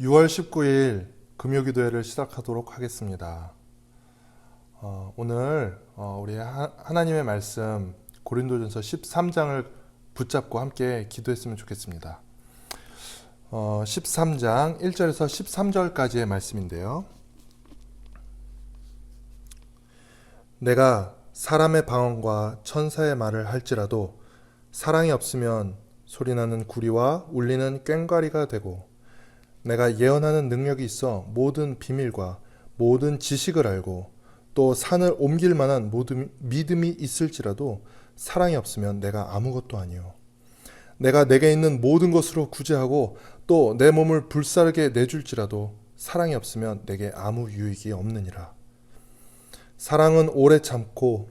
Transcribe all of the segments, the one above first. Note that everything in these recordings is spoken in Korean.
6월 19일 금요기도회를 시작하도록 하겠습니다. 오늘 우리 하나님의 말씀 고린도전서 13장을 붙잡고 함께 기도했으면 좋겠습니다. 13장 1절에서 13절까지의 말씀인데요. 내가 사람의 방언과 천사의 말을 할지라도 사랑이 없으면 소리나는 구리와 울리는 꽹과리가 되고, 내가 예언하는 능력이 있어 모든 비밀과 모든 지식을 알고 또 산을 옮길 만한 모든 믿음이 있을지라도 사랑이 없으면 내가 아무것도 아니요. 내가 내게 있는 모든 것으로 구제하고 또 내 몸을 불사르게 내줄지라도 사랑이 없으면 내게 아무 유익이 없느니라. 사랑은 오래 참고,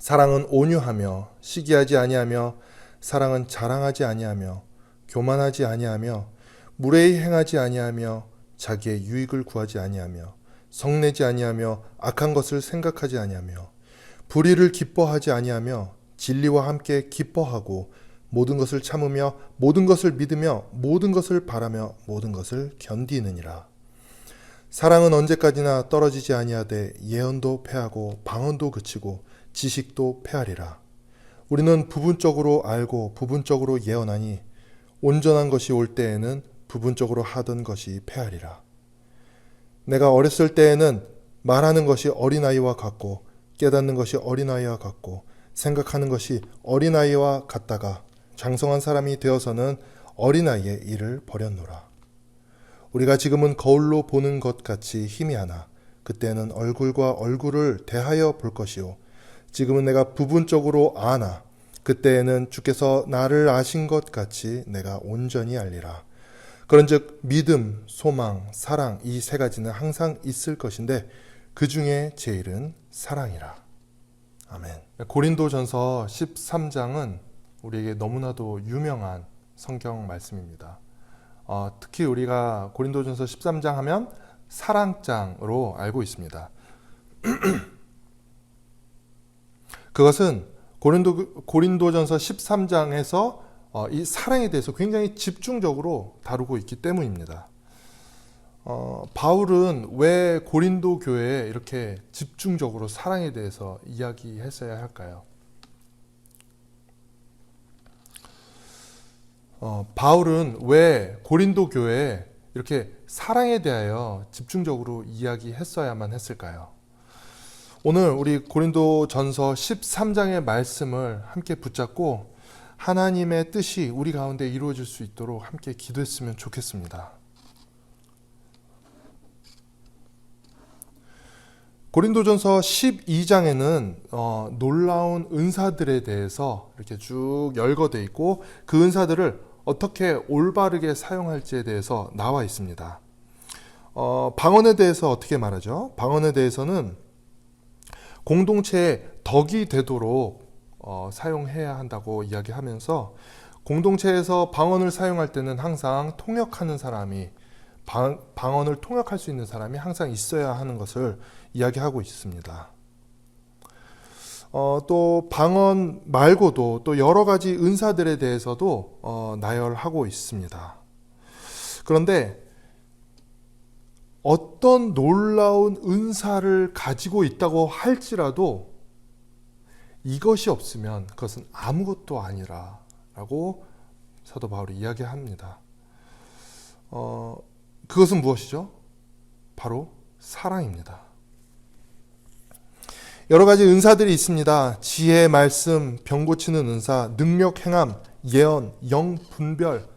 사랑은 온유하며 시기하지 아니하며, 사랑은 자랑하지 아니하며 교만하지 아니하며 무례히 행하지 아니하며 자기의 유익을 구하지 아니하며 성내지 아니하며 악한 것을 생각하지 아니하며 불의를 기뻐하지 아니하며 진리와 함께 기뻐하고 모든 것을 참으며 모든 것을 믿으며 모든 것을 바라며 모든 것을 견디느니라. 사랑은 언제까지나 떨어지지 아니하되 예언도 패하고 방언도 그치고 지식도 패하리라. 우리는 부분적으로 알고 부분적으로 예언하니 온전한 것이 올 때에는 부분적으로 하던 것이 패하리라. 내가 어렸을 때에는 말하는 것이 어린아이와 같고 깨닫는 것이 어린아이와 같고 생각하는 것이 어린아이와 같다가 장성한 사람이 되어서는 어린아이의 일을 버렸노라. 우리가 지금은 거울로 보는 것 같이 희미하나 그때는 얼굴과 얼굴을 대하여 볼 것이요. 지금은 내가 부분적으로 아나 그때에는 주께서 나를 아신 것 같이 내가 온전히 알리라. 그런즉 믿음, 소망, 사랑 이 세 가지는 항상 있을 것인데 그 중에 제일은 사랑이라. 아멘. 고린도전서 13장은 우리에게 너무나도 유명한 성경 말씀입니다. 특히 우리가 고린도전서 13장 하면 사랑장으로 알고 있습니다. 그것은 고린도전서 13장에서 이 사랑에 대해서 굉장히 집중적으로 다루고 있기 때문입니다. 바울은 왜 고린도 교회에 이렇게 집중적으로 사랑에 대해서 이야기했어야 할까요? 바울은 왜 고린도 교회에 이렇게 사랑에 대하여 집중적으로 이야기했어야만 했을까요? 오늘 우리 고린도전서 13장의 말씀을 함께 붙잡고 하나님의 뜻이 우리 가운데 이루어질 수 있도록 함께 기도했으면 좋겠습니다. 고린도전서 12장에는 놀라운 은사들에 대해서 이렇게 쭉 열거되어 있고 그 은사들을 어떻게 올바르게 사용할지에 대해서 나와 있습니다. 방언에 대해서 어떻게 말하죠? 방언에 대해서는 공동체의 덕이 되도록 사용해야 한다고 이야기하면서 공동체에서 방언을 사용할 때는 항상 통역하는 사람이 방언을 통역할 수 있는 사람이 항상 있어야 하는 것을 이야기하고 있습니다. 또 방언 말고도 또 여러 가지 은사들에 대해서도 나열하고 있습니다. 그런데 어떤 놀라운 은사를 가지고 있다고 할지라도 이것이 없으면 그것은 아무것도 아니라 라고 사도 바울이 이야기합니다. 그것은 무엇이죠? 바로 사랑입니다. 여러 가지 은사들이 있습니다. 지혜, 말씀, 병 고치는 은사, 능력, 행함, 예언, 영, 분별,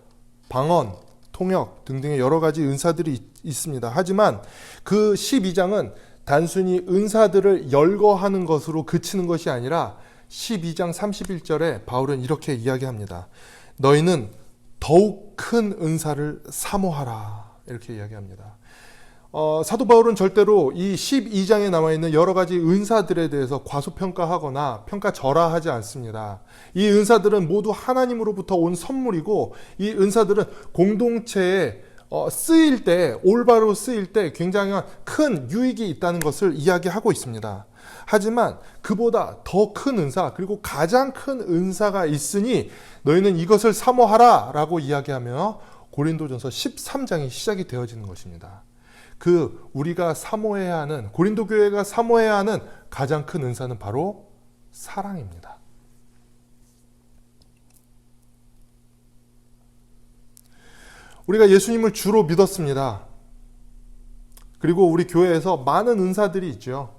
방언, 통역 등등의 여러 가지 은사들이 있습니다. 하지만 그 12장은 단순히 은사들을 열거하는 것으로 그치는 것이 아니라 12장 31절에 바울은 이렇게 이야기합니다. 너희는 더욱 큰 은사를 사모하라. 이렇게 이야기합니다. 사도 바울은 절대로 이 12장에 나와 있는 여러 가지 은사들에 대해서 과소평가하거나 평가절하하지 않습니다. 이 은사들은 모두 하나님으로부터 온 선물이고 이 은사들은 공동체에 쓰일 때, 올바로 쓰일 때 굉장히 큰 유익이 있다는 것을 이야기하고 있습니다. 하지만 그보다 더 큰 은사, 그리고 가장 큰 은사가 있으니 너희는 이것을 사모하라 라고 이야기하며 고린도전서 13장이 시작이 되어지는 것입니다. 우리가 사모해야 하는, 고린도 교회가 사모해야 하는 가장 큰 은사는 바로 사랑입니다. 우리가 예수님을 주로 믿었습니다. 그리고 우리 교회에서 많은 은사들이 있죠.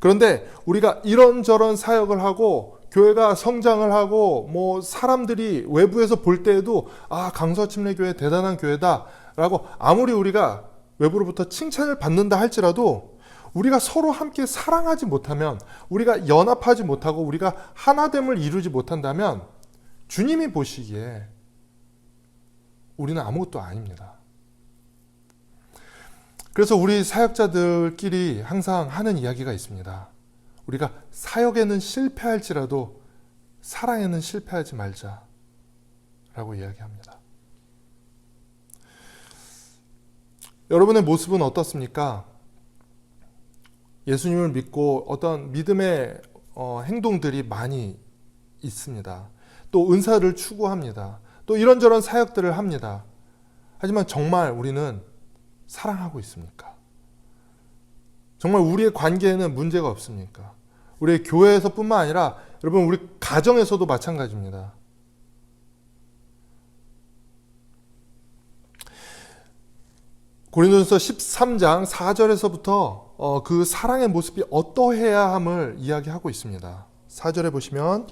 그런데 우리가 이런저런 사역을 하고 교회가 성장을 하고 사람들이 외부에서 볼 때에도 강서침례교회 대단한 교회다라고 아무리 우리가 외부로부터 칭찬을 받는다 할지라도 우리가 서로 함께 사랑하지 못하면, 우리가 연합하지 못하고 우리가 하나됨을 이루지 못한다면 주님이 보시기에 우리는 아무것도 아닙니다. 그래서 우리 사역자들끼리 항상 하는 이야기가 있습니다. 우리가 사역에는 실패할지라도 사랑에는 실패하지 말자라고 이야기합니다. 여러분의 모습은 어떻습니까? 예수님을 믿고 어떤 믿음의 행동들이 많이 있습니다. 또 은사를 추구합니다. 또 이런저런 사역들을 합니다. 하지만 정말 우리는 사랑하고 있습니까? 정말 우리의 관계에는 문제가 없습니까? 우리의 교회에서뿐만 아니라 여러분 우리 가정에서도 마찬가지입니다. 고린도전서 13장 4절에서부터 그 사랑의 모습이 어떠해야 함을 이야기하고 있습니다. 4절에 보시면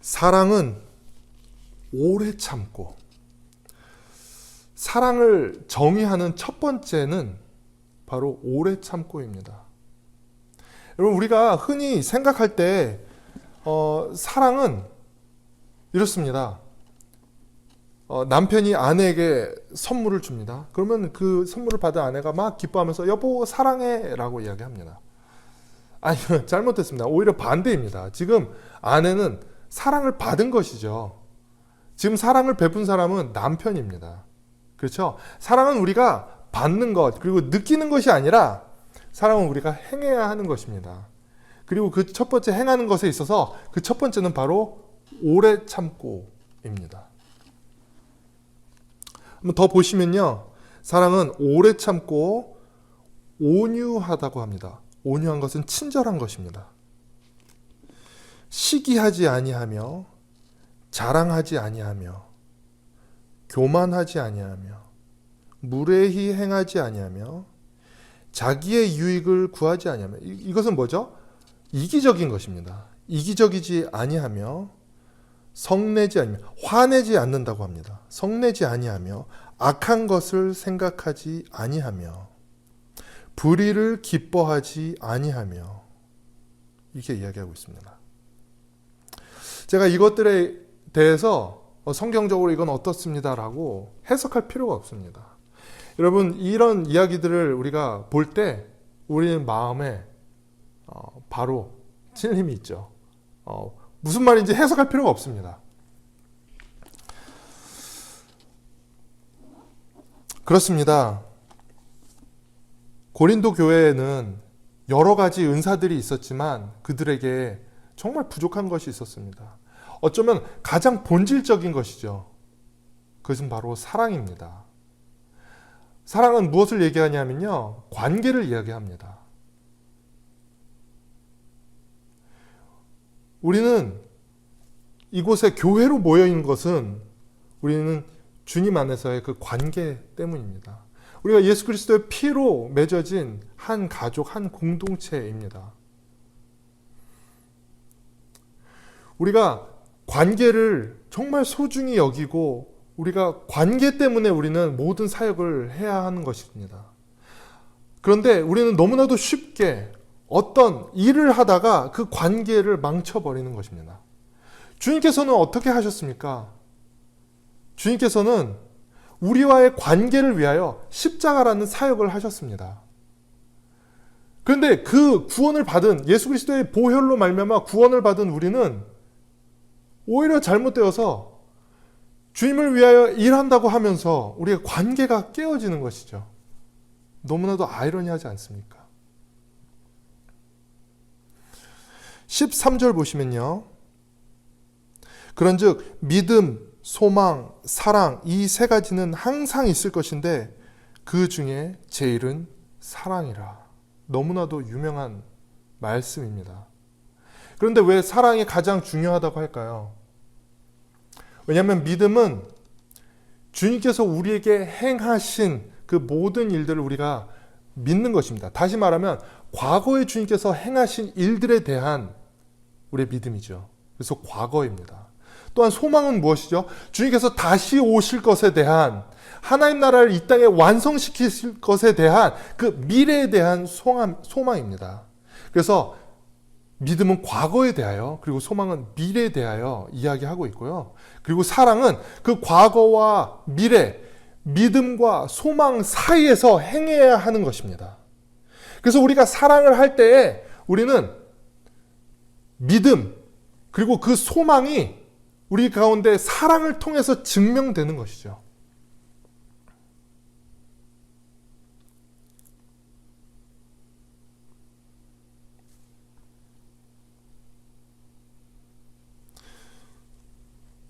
사랑은 오래 참고, 사랑을 정의하는 첫 번째는 바로 오래 참고입니다. 여러분 우리가 흔히 생각할 때 사랑은 이렇습니다. 남편이 아내에게 선물을 줍니다. 그러면 그 선물을 받은 아내가 막 기뻐하면서 여보 사랑해 라고 이야기합니다. 아니요, 잘못됐습니다. 오히려 반대입니다. 지금 아내는 사랑을 받은 것이죠. 지금 사랑을 베푼 사람은 남편입니다. 그렇죠? 사랑은 우리가 받는 것, 그리고 느끼는 것이 아니라 사랑은 우리가 행해야 하는 것입니다. 그리고 그 첫 번째 행하는 것에 있어서 그 첫 번째는 바로 오래 참고입니다. 한번 더 보시면요. 사랑은 오래 참고 온유하다고 합니다. 온유한 것은 친절한 것입니다. 시기하지 아니하며 자랑하지 아니하며 교만하지 아니하며 무례히 행하지 아니하며 자기의 유익을 구하지 아니하며, 이것은 뭐죠? 이기적인 것입니다. 이기적이지 아니하며 성내지 아니며, 화내지 않는다고 합니다. 성내지 아니하며 악한 것을 생각하지 아니하며 불의를 기뻐하지 아니하며, 이렇게 이야기하고 있습니다. 제가 이것들에 대해서 성경적으로 이건 어떻습니다라고 해석할 필요가 없습니다. 여러분 이런 이야기들을 우리가 볼 때 우리는 마음에 바로 찔림이 있죠. 무슨 말인지 해석할 필요가 없습니다. 그렇습니다. 고린도 교회에는 여러 가지 은사들이 있었지만 그들에게 정말 부족한 것이 있었습니다. 어쩌면 가장 본질적인 것이죠. 그것은 바로 사랑입니다. 사랑은 무엇을 얘기하냐면요, 관계를 이야기합니다. 우리는 이곳에 교회로 모여 있는 것은 우리는 주님 안에서의 그 관계 때문입니다. 우리가 예수 그리스도의 피로 맺어진 한 가족, 한 공동체입니다. 우리가 관계를 정말 소중히 여기고 우리가 관계 때문에 우리는 모든 사역을 해야 하는 것입니다. 그런데 우리는 너무나도 쉽게 어떤 일을 하다가 그 관계를 망쳐버리는 것입니다. 주님께서는 어떻게 하셨습니까? 주님께서는 우리와의 관계를 위하여 십자가라는 사역을 하셨습니다. 그런데 그 구원을 받은, 예수 그리스도의 보혈로 말미암아 구원을 받은 우리는 오히려 잘못되어서 주님을 위하여 일한다고 하면서 우리의 관계가 깨어지는 것이죠. 너무나도 아이러니하지 않습니까? 13절 보시면요. 그런즉 믿음, 소망, 사랑, 이 세 가지는 항상 있을 것인데 그 중에 제일은 사랑이라. 너무나도 유명한 말씀입니다. 그런데 왜 사랑이 가장 중요하다고 할까요? 왜냐하면 믿음은 주님께서 우리에게 행하신 그 모든 일들을 우리가 믿는 것입니다. 다시 말하면 과거에 주님께서 행하신 일들에 대한 우리의 믿음이죠. 그래서 과거입니다. 또한 소망은 무엇이죠? 주님께서 다시 오실 것에 대한, 하나님 나라를 이 땅에 완성시키실 것에 대한 그 미래에 대한 소망입니다. 그래서 믿음은 과거에 대하여, 그리고 소망은 미래에 대하여 이야기하고 있고요. 그리고 사랑은 그 과거와 미래, 믿음과 소망 사이에서 행해야 하는 것입니다. 그래서 우리가 사랑을 할 때에 우리는 믿음, 그리고 그 소망이 우리 가운데 사랑을 통해서 증명되는 것이죠.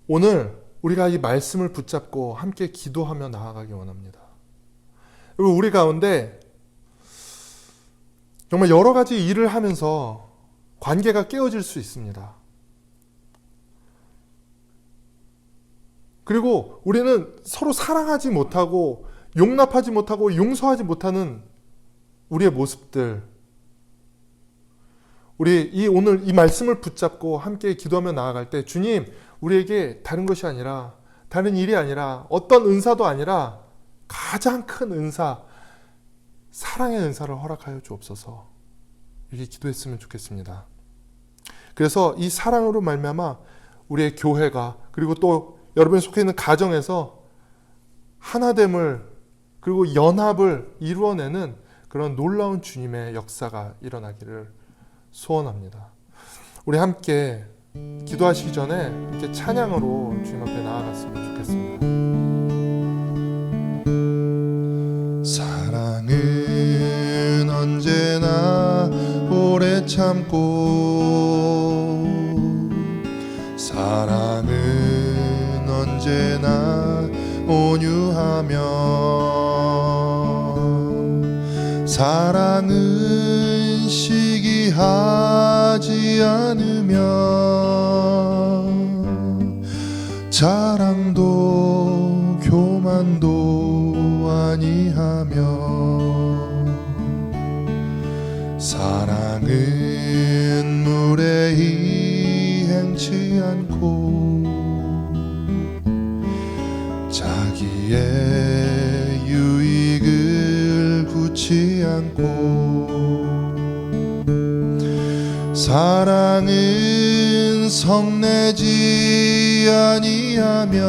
오늘 우리가 이 말씀을 붙잡고 함께 기도하며 나아가기 원합니다. 그리고 우리 가운데 정말 여러 가지 일을 하면서 관계가 깨어질 수 있습니다. 그리고 우리는 서로 사랑하지 못하고 용납하지 못하고 용서하지 못하는 우리의 모습들, 우리 오늘 이 말씀을 붙잡고 함께 기도하며 나아갈 때 주님, 우리에게 다른 것이 아니라, 다른 일이 아니라, 어떤 은사도 아니라 가장 큰 은사, 사랑의 은사를 허락하여 주옵소서. 이렇게 기도했으면 좋겠습니다. 그래서 이 사랑으로 말미암아 우리의 교회가, 그리고 또 여러분이 속해 있는 가정에서 하나됨을, 그리고 연합을 이루어내는 그런 놀라운 주님의 역사가 일어나기를 소원합니다. 우리 함께 기도하시기 전에 이렇게 찬양으로 주님 앞에 나아갔으면 좋겠습니다. 사랑은 언제나 오래 참고, 사랑은 언제나 온유하며, 사랑은 시기하지 않으며, 자랑도 교만도 아니하며, 사랑은 무례히 행치 않고, 자기의 유익을 굳지 않고, 사랑은 성내지 아니하며,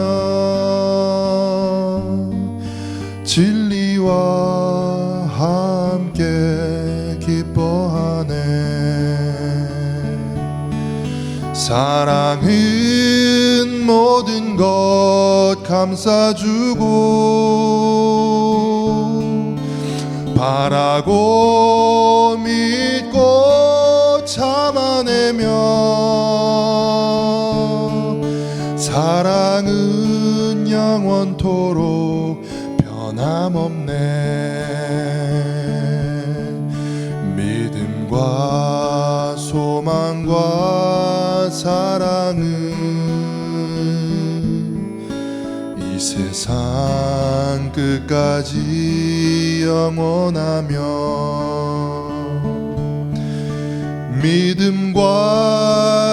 진리와 함께 기뻐하네. 사랑은 모든 것 감싸주고, 바라고 믿고 참아내며, 사랑은 영원토록 변함없네. 믿음과 소망과 사랑은 이 세상 끝까지 영원하며, 믿음과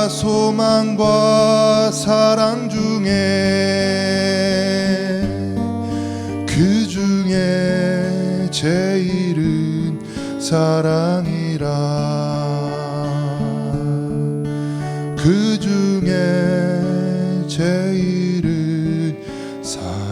소망과 사랑 중에 그 중에 제일은 사랑이라. 그 중에 제일은 사랑이라.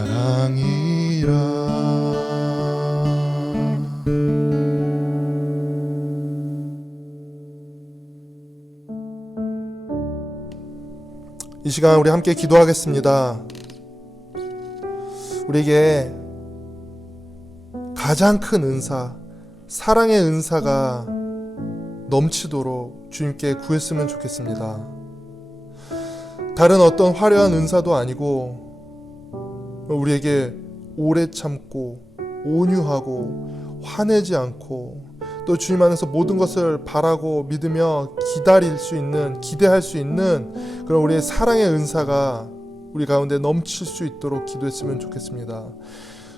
이 시간 우리 함께 기도하겠습니다. 우리에게 가장 큰 은사, 사랑의 은사가 넘치도록 주님께 구했으면 좋겠습니다. 다른 어떤 화려한 은사도 아니고 우리에게 오래 참고 온유하고 화내지 않고 또 주님 안에서 모든 것을 바라고 믿으며 기다릴 수 있는, 기대할 수 있는 그런 우리의 사랑의 은사가 우리 가운데 넘칠 수 있도록 기도했으면 좋겠습니다.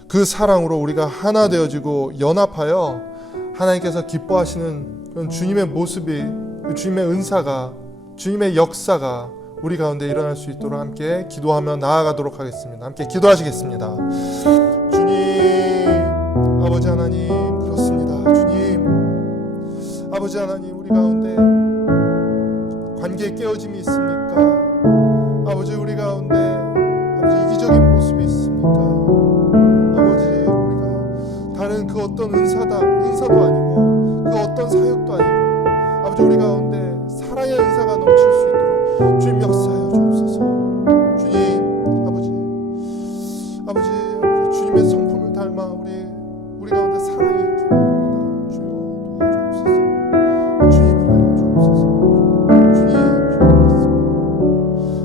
그 사랑으로 우리가 하나 되어지고 연합하여 하나님께서 기뻐하시는 그런 주님의 모습이, 주님의 은사가, 주님의 역사가 우리 가운데 일어날 수 있도록 함께 기도하며 나아가도록 하겠습니다. 함께 기도하시겠습니다. 주님, 아버지 하나님, 그렇습니다. 주님, 아버지 하나님, 우리 가운데 관계의 깨어짐이 있습니까? 아버지, 우리 가운데 아버지 이기적인 모습이 있습니까? 아버지, 우리가 다른 그 어떤 은사도 아니고 그 어떤 사역도 아니고 아버지, 우리 가운데 사랑의 은사가 넘칠 수 있도록 주님 역사하여 주옵소서. 주님, 아버지 주님의 성품을 닮아 우리 가운데 사랑이 기원합니다. 주여 도와주옵소서. 주님이라여 주옵소서. 주님,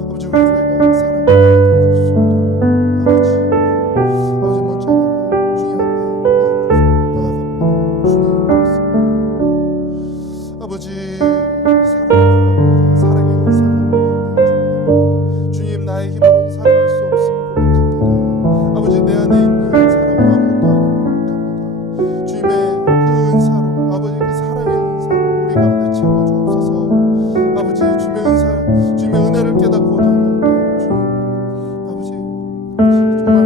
아버지, 우리 교회가 사랑을 되어줄 수 있도록 아버지 먼저 내가 주님 앞에 나아갑니다. 주님, 그렇습니다. 아버지, 사랑의 은사가 주님, 나의 힘으로는 사랑할 수 없음을 고백합니다. 아버지, 내 안에 있는 사랑은 아무것도 아님을 고백합니다. 주님의 그 은사로, 아버지 그 사랑의 은사로 우리 가운데 채워주옵소서. 아버지, 주님의 은사, 주님의 은혜를 깨닫고 나아갈 때 주님, 아버지 정말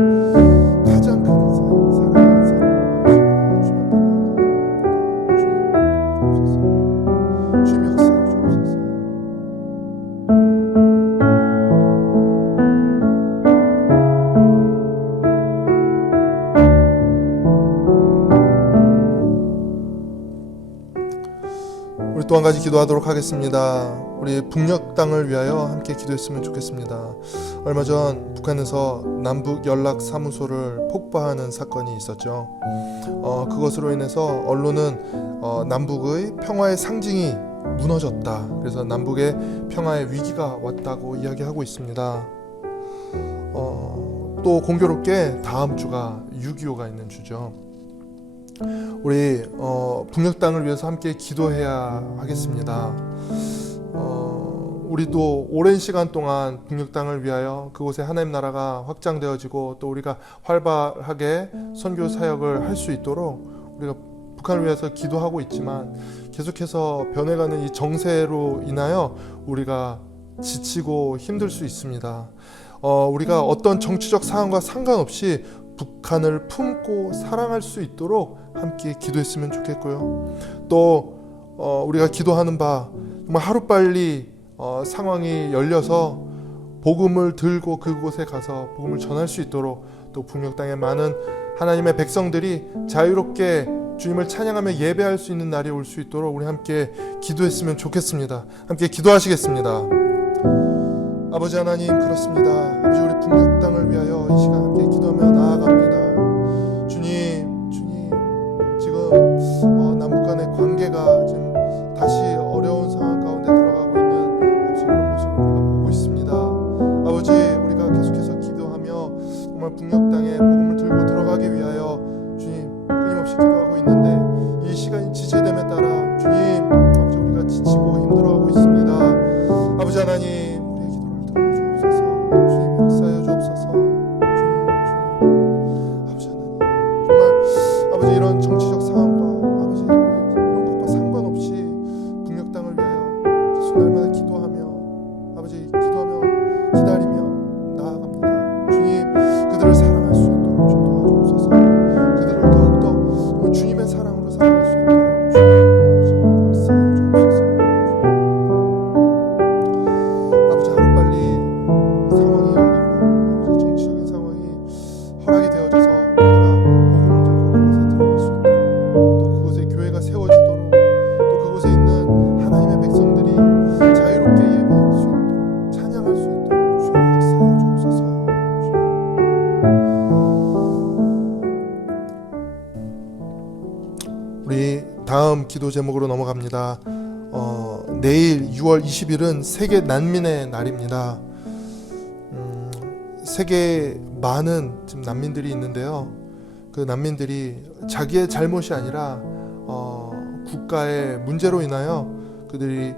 가장 큰 은사인 사랑의 은사로 주님 앞에 나아가게 주옵소서. 주님 역사해 주옵소서. 우리 또 한 가지 기도하도록 하겠습니다. 우리 북녘 땅을 위하여 함께 기도했으면 좋겠습니다. 얼마 전 북한에서 남북 연락 사무소를 폭파하는 사건이 있었죠. 그것으로 인해서 언론은 남북의 평화의 상징이 무너졌다, 그래서 남북의 평화의 위기가 왔다고 이야기하고 있습니다. 또 공교롭게 다음 주가 6.25가 있는 주죠. 우리 북녘 땅을 위해서 함께 기도해야 하겠습니다. 우리도 오랜 시간 동안 북녘 땅을 위하여 그곳에 하나님 나라가 확장되어지고 또 우리가 활발하게 선교 사역을 할 수 있도록 우리가 북한을 위해서 기도하고 있지만 계속해서 변해가는 이 정세로 인하여 우리가 지치고 힘들 수 있습니다. 우리가 어떤 정치적 상황과 상관없이 북한을 품고 사랑할 수 있도록 함께 기도했으면 좋겠고요. 또 우리가 기도하는 바 정말 하루빨리 상황이 열려서 복음을 들고 그곳에 가서 복음을 전할 수 있도록, 또 북녘 땅에 많은 하나님의 백성들이 자유롭게 주님을 찬양하며 예배할 수 있는 날이 올 수 있도록 우리 함께 기도했으면 좋겠습니다. 함께 기도하시겠습니다. 아버지 하나님, 그렇습니다. 아버지, 우리 북녘 땅을 위하여 이 시간 함께 기도하며 나아갑니다. 주님, 지금 남북 간의 관계가 지금 다시 어려운 상황 가운데 들어가고 있는 그런 모습을 우리가 보고 있습니다. 아버지, 우리가 계속해서 기도하며 정말 북녘 땅에 복음을 들고 들어가기 위하여 주님 끊임없이 기도하고 있는데 이 시간이 지체됨에 따라 주님, 아버지, 우리가 지치고 힘들어하고 있습니다. 아버지 하나님, 주님 역사하여 주옵소서. 주님, 아버지 하나님, 정말 아버지 이런 정치적 상황과 아버지 이런 것과 상관없이 북녘 땅을 위하여 계속 날마다 기도하며 아버지 기도하며 기다리며 나아갑니다. 주님, 그들을 사랑할 수 있도록 좀 도와주옵소서. 그들을 더욱더 정말 주님의 사랑으로 사랑할 수 있도록 주님 역사하여 주옵소서. 아버지, 하루빨리 상황이 열리고 정치적인 상황이 허락이 되어져서 우리가 복음을 들고 그곳에 들어갈 수 있도록, 또 그곳에 교회가 세워지도록, 또 그곳에 있는 하나님의 백성들이 자유롭게 예배할 수 있도록, 찬양할 수 있도록 주여 역사하여 주옵소서. 우리 다음 기도 제목으로 넘어갑니다. 내일 6월 20일은 세계 난민의 날입니다. 세계에 많은 지금 난민들이 있는데요. 그 난민들이 자기의 잘못이 아니라 국가의 문제로 인하여 그들이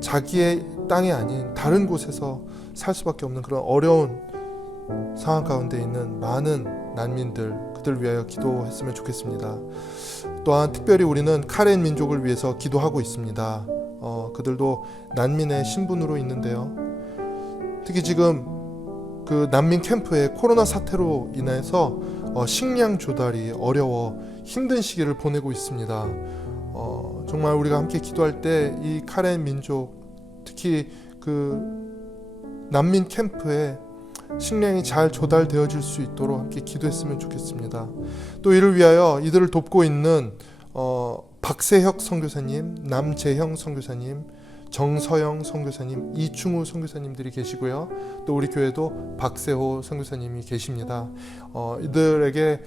자기의 땅이 아닌 다른 곳에서 살 수밖에 없는 그런 어려운 상황 가운데 있는 많은 난민들, 그들 위하여 기도했으면 좋겠습니다. 또한 특별히 우리는 카렌 민족을 위해서 기도하고 있습니다. 그들도 난민의 신분으로 있는데요. 특히 지금 그 난민 캠프에 코로나 사태로 인해서 식량 조달이 어려워 힘든 시기를 보내고 있습니다. 정말 우리가 함께 기도할 때 이 카렌 민족, 특히 그 난민 캠프에 식량이 잘 조달되어질 수 있도록 함께 기도했으면 좋겠습니다. 또 이를 위하여 이들을 돕고 있는 박세혁 선교사님, 남재형 선교사님, 정서영 선교사님, 이충우 선교사님들이 계시고요. 또 우리 교회도 박세호 선교사님이 계십니다. 이들에게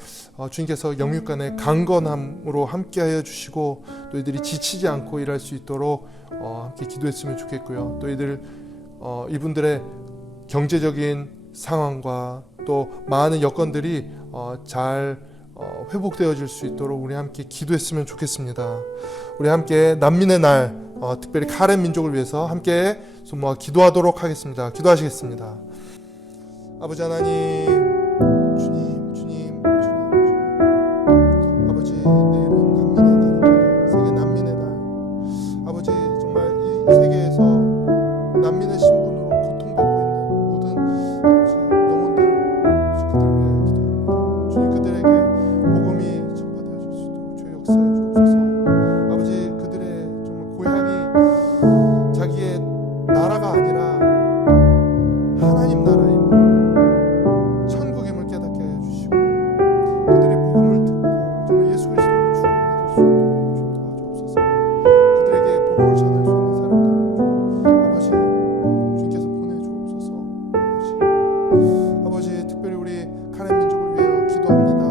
주님께서 영육간의 강건함으로 함께하여 주시고 또 이들이 지치지 않고 일할 수 있도록 함께 기도했으면 좋겠고요. 또 이분들의 경제적인 상황과 또 많은 여건들이 잘 회복되어질 수 있도록 우리 함께 기도했으면 좋겠습니다. 우리 함께 난민의 날, 특별히 카렌 민족을 위해서 함께 손 모아 기도하도록 하겠습니다. 기도하시겠습니다. 아버지 하나님, 주님, 아버지, 내일은 난민의 날입니다. 세계 난민의 날. 아버지, 정말 이 세계에서 난민의 신분으로 고통받고 있는 모든 영혼들, 그들을 위하여 기도합니다. 주님, 그들에게 복음이 전파되어질 수 있도록 주의 역사해 주옵소서. 아버지, 그들의 정말 고향이 자기의 나라가 아니라 하나님 나라임을, 천국임을 깨닫게 하여 주시고 그들이 복음을 듣고 정말 예수 그리스도를 주로 믿을 수 있도록 좀 도와주옵소서. 그들에게 복음을 전할 수 있는 사람들 아버지 주님께서 보내주옵소서. 아버지, 특별히 우리 카렌 민족을 위하여 기도합니다.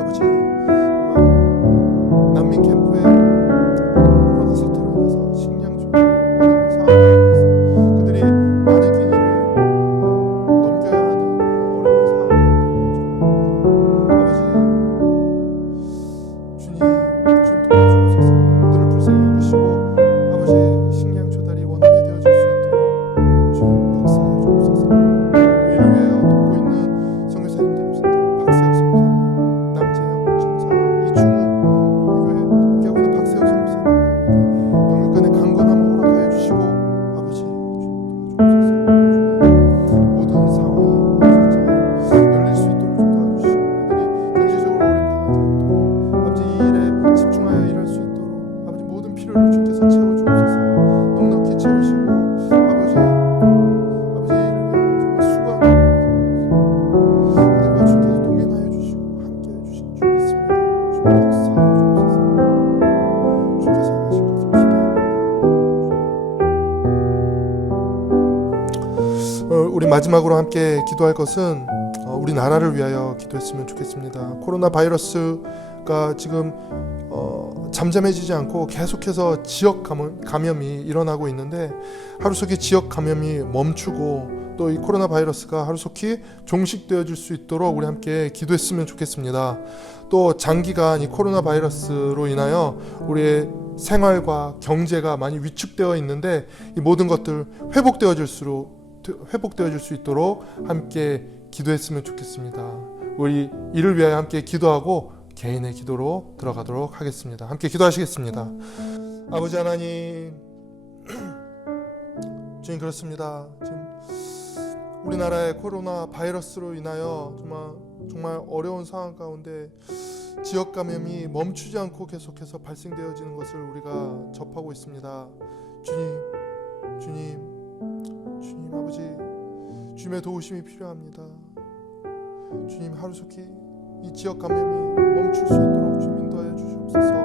아버지, 정말 난민 캠프에 코로나 사태로 인해서 식량 조달이 어려운 상황 가운데 있어 그들이 많은 길을 넘겨야 하는 그런 어려운 상황 가운데 있는 줄 압니다. 아버지, 주님 도와주옵소서. 그들을 불쌍히 여기시고 아버지, 식량 조달이 원활히 되어질 수 있도록 주님 역사해 주옵소서. 또 이를 위하여 돕고 있는 선교사님들이 있습니다. 박세혁 선교사님, 남재영, 정서영, 이충우, 우리 교회 함께하고 있는 박세혁 선교사님들에게 영육간의 강건함을 허락하여 주시고 아버지, 주님 도와주옵소서. 주님, 모든 상황이 잘 열릴 수 있도록 좀 도와주시고 이들이 경제적으로 어려움 당하지 않도록 아버지, 이 일에 집중하여 일할 수 있도록 아버지, 모든 필요를 주께서 채워주옵소서. 넉넉히 채우시고 아버지, 이 일을 위하여 정말 수고하는 그들과 주께서 동행하여 주시고 함께해 주신 줄 믿습니다. 주님 역사하여 주옵소서. 주께서 행하실 것을 기대합니다. 우리 마지막으로 함께 기도할 것은 우리나라를 위하여 기도했으면 좋겠습니다. 코로나 바이러스가 지금 잠잠해지지 않고 계속해서 지역 감염이 일어나고 있는데 하루속히 지역 감염이 멈추고 또 이 코로나 바이러스가 하루속히 종식되어질 수 있도록 우리 함께 기도했으면 좋겠습니다. 또 장기간 이 코로나 바이러스로 인하여 우리의 생활과 경제가 많이 위축되어 있는데 이 모든 것들 회복되어질 수 있도록 함께 기도했으면 좋겠습니다. 우리 이를 위하여 함께 기도하고 개인의 기도로 들어가도록 하겠습니다. 함께 기도하시겠습니다. 아버지 하나님, 주님, 그렇습니다. 지금 우리나라의 코로나 바이러스로 인하여 정말 어려운 상황 가운데 지역 감염이 멈추지 않고 계속해서 발생되어지는 것을 우리가 접하고 있습니다. 주님 아버지, 주님의 도우심이 필요합니다. 주님, 하루속히 이 지역 감염이 멈출 수 있도록 주님 인도하여 주시옵소서.